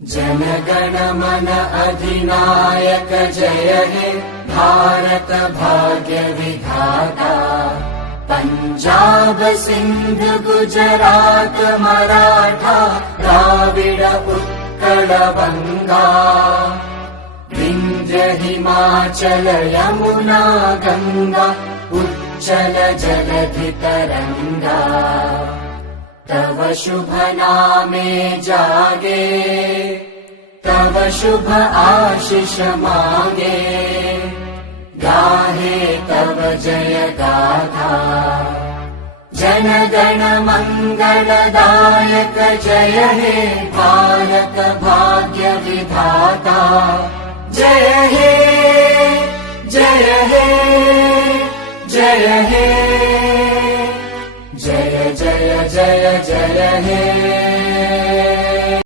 जनगण मन अधिनायक जय हे भारत भाग्य विधाता। पंजाब सिंध गुजरात मराठा द्राविड उत्कल बंगा। विंध्य हिमाचल यमुना गंगा उच्चल जलधि तरंगा। तव शुभ नामे जागे तव शुभ आशीष मांगे। गाहे तव जय गाथा जनगण मंगलदायक जय हे भारत भाग्य विधाता। जय हे जय हे जय हे जय जय जय जय हे।